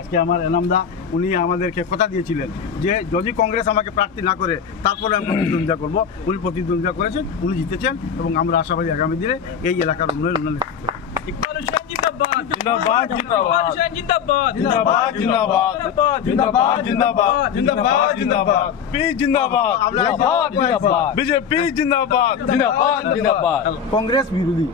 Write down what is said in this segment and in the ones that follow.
আজকে আমার এনামদা উনি আমাদেরকে কথা দিয়েছিলেন যে যদি কংগ্রেস আমাকে প্রার্থী না করে তারপরে আমি প্রতিদ্বন্দ্বিতা করব। উনি প্রতিদ্বন্দ্বিতা করেছেন উনি জিতেছেন এবং আমরা আশাবাদী আগামী দিনে এই এলাকার উন্নয়ন উন্নয়ন ইকবাল হোসেন জিন্দাবাদ। জিন্দাবাদ, জিন্দাবাদ। জিন্দাবাদ। জিন্দাবাদ জিন্দাবাদ। জিন্দাবাদ জিন্দাবাদ জিন্দাবাদ। জিন্দাবাদ। পি জিন্দাবাদ। আমরা বিজেপি জিন্দাবাদ। জিন্দাবাদ জিন্দাবাদ। কংগ্রেস বিরোধী।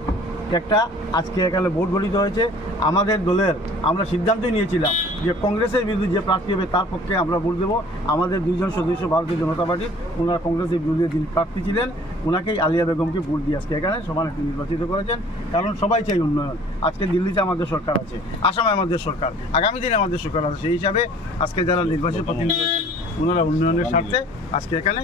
একটা আজকে এখানে ভোট গঠিত হয়েছে। আমাদের দলের আমরা সিদ্ধান্তই নিয়েছিলাম যে কংগ্রেসের বিরুদ্ধে যে প্রার্থী হবে তার পক্ষে আমরা ভোট দেবো। আমাদের দুইজন সদস্য ভারতীয় জনতা পার্টির, ওনারা কংগ্রেসের বিরুদ্ধে যিনি প্রার্থী ছিলেন, ওনাকেই আলিয়া বেগমকে ভোট দিয়ে আজকে এখানে সমানে নির্বাচিত করেছেন। কারণ সবাই চাই উন্নয়ন। আজকে দিল্লিতে আমাদের সরকার আছে, আসামে আমাদের সরকার, আগামী দিনে আমাদের সরকার আছে। সেই হিসাবে আজকে যারা নির্বাচিত প্রতিনিধি ওনারা উন্নয়নের স্বার্থে আজকে এখানে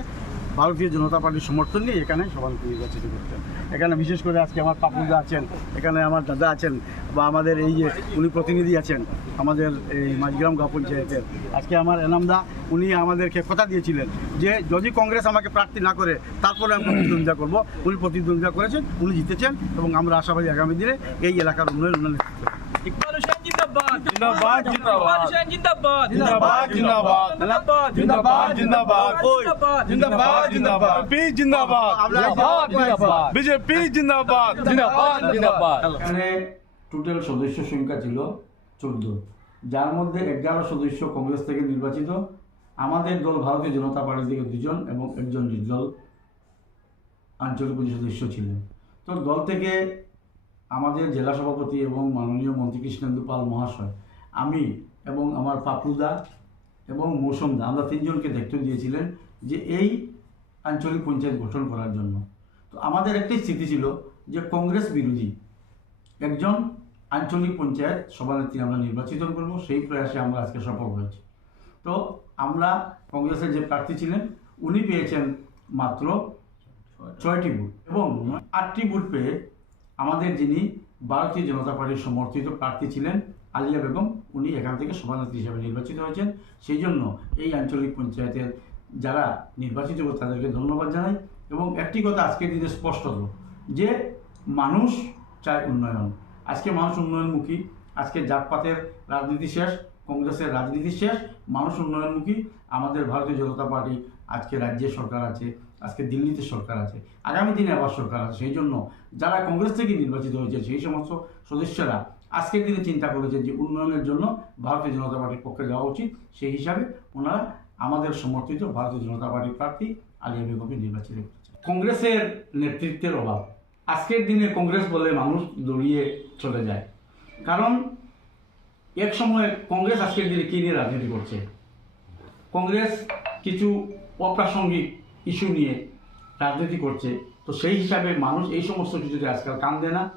ভারতীয় জনতা পার্টির সমর্থন নিয়ে এখানে সভাপতি নির্বাচিত করছেন। এখানে বিশেষ করে আজকে আমার পাপুদা আছেন, এখানে আমার দাদা আছেন, বা আমাদের এই যে উনি প্রতিনিধি আছেন, আমাদের এই মাঝগ্রাম গাঁও পঞ্চায়েতের। আজকে আমার এনামদা উনি আমাদেরকে কথা দিয়েছিলেন যে যদি কংগ্রেস আমাকে প্রার্থী না করে, তারপরে আমি প্রতিদ্বন্দ্বিতা করব। উনি প্রতিদ্বন্দ্বিতা করেছেন, উনি জিতেছেন, এবং আমরা আশাবাদী আগামী দিনে এই এলাকার উন্নয়ন উন্নয়ন ইকবাল হোসেন জিন্দাবাদ জিন্দাবাদ ইকবাল জিন্দাবাদ হোসেন জিন্দাবাদ জিন্দাবাদ জিন্দাবাদ জিন্দাবাদ জিন্দাবাদ। জিন্দাবাদ। জিন্দাবাদ জিন্দাবাদ। জিন্দাবাদ পি জিন্দাবাদ। জিন্দাবাদ জিন্দাবাদ। বিজেপি জিন্দাবাদ। জিন্দাবাদ জিন্দাবাদ। এখানে টোটাল সদস্য সংখ্যা ছিল চোদ্দ। যার মধ্যে এগারো সদস্য কংগ্রেস থেকে নির্বাচিত। আমাদের দল ভারতীয় জনতা পার্টি থেকে দুজন এবং একজন নির্দল আঞ্চলিক সদস্য ছিলেন। তো দল থেকে আমাদের জেলা সভাপতি এবং মাননীয় মন্ত্রী কৃষ্ণেন্দু পাল মহাশয়, আমি এবং আমার পাপুদা এবং মৌসুমদা, আমরা তিনজনকে দায়িত্ব দিয়েছিলেন যে এই আঞ্চলিক পঞ্চায়েত গঠন করার জন্য। তো আমাদের একটাই স্থিতি ছিল যে কংগ্রেস বিরোধী একজন আঞ্চলিক পঞ্চায়েত সভানেত্রী আমরা নির্বাচিত করব, সেই প্রয়াসে আমরা আজকে সফল হয়েছি। তো আমরা কংগ্রেসের যে প্রার্থী ছিলেন, উনি পেয়েছেন মাত্র ছয়টি ভোট এবং আটটি ভোট পেয়ে আমাদের যিনি ভারতীয় জনতা পার্টির সমর্থিত প্রার্থী ছিলেন আলিয়া বেগম, উনি এখান থেকে সভানেত্রী হিসেবে নির্বাচিত হয়েছেন। সেই জন্য এই আঞ্চলিক পঞ্চায়েতের যারা নির্বাচিত তাদেরকে ধন্যবাদ জানাই। এবং একটি কথা আজকের দিনে স্পষ্ট হলো যে মানুষ চায় উন্নয়ন। আজকে মানুষ উন্নয়নমুখী। আজকে জাতপাতের রাজনীতি শেষ। কংগ্রেসের রাজনীতি শেষ, মানুষ উন্নয়নমুখী। আমাদের ভারতীয় জনতা পার্টি আজকে রাজ্যে সরকার আছে, আজকে দিল্লিতে সরকার আছে, আগামী দিনে আবার সরকার আছে। সেই জন্য যারা কংগ্রেস থেকে নির্বাচিত হয়েছে, সেই সমস্ত সদস্যরা আজকের দিনে চিন্তা করেছে যে উন্নয়নের জন্য ভারতীয় জনতা পার্টির পক্ষে যাওয়া উচিত। সেই হিসাবে ওনারা আমাদের সমর্থিত ভারতীয় জনতা পার্টির প্রার্থী আলিয়া বেগমকে নির্বাচিত করেছে। কংগ্রেসের নেতৃত্বের অভাব। আজকের দিনে কংগ্রেস বলে মানুষ দড়িয়ে চলে যায়। কারণ এক সময় কংগ্রেস আজকের দিনে কী নিয়ে রাজনীতি করছে? কংগ্রেস কিছু অপ্রাসঙ্গিক ইস্যু নিয়ে রাজনীতি করছে। তো সেই হিসাবে মানুষ এই সমস্ত কিছুতে আজকাল কান দেয় না।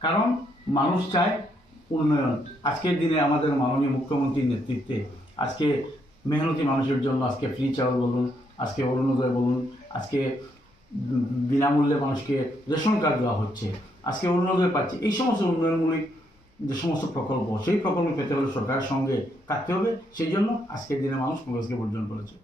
কারণ মানুষ চায় উন্নয়ন। আজকের দিনে আমাদের মাননীয় মুখ্যমন্ত্রীর নেতৃত্বে আজকে মেহনতি মানুষের জন্য আজকে ফ্রি চাউল বলুন, আজকে অরুণোদয় বলুন, আজকে বিনামূল্যে মানুষকে রেশন কার্ড দেওয়া হচ্ছে, আজকে অরুণোদয় পাচ্ছে। এই সমস্ত উন্নয়নমূলক যে সমস্ত প্রকল্প, সেই প্রকল্প পেতে হলে সরকারের সঙ্গে কাটতে হবে। সেই জন্য আজকের দিনে মানুষ কংগ্রেসকে বর্জন করেছে।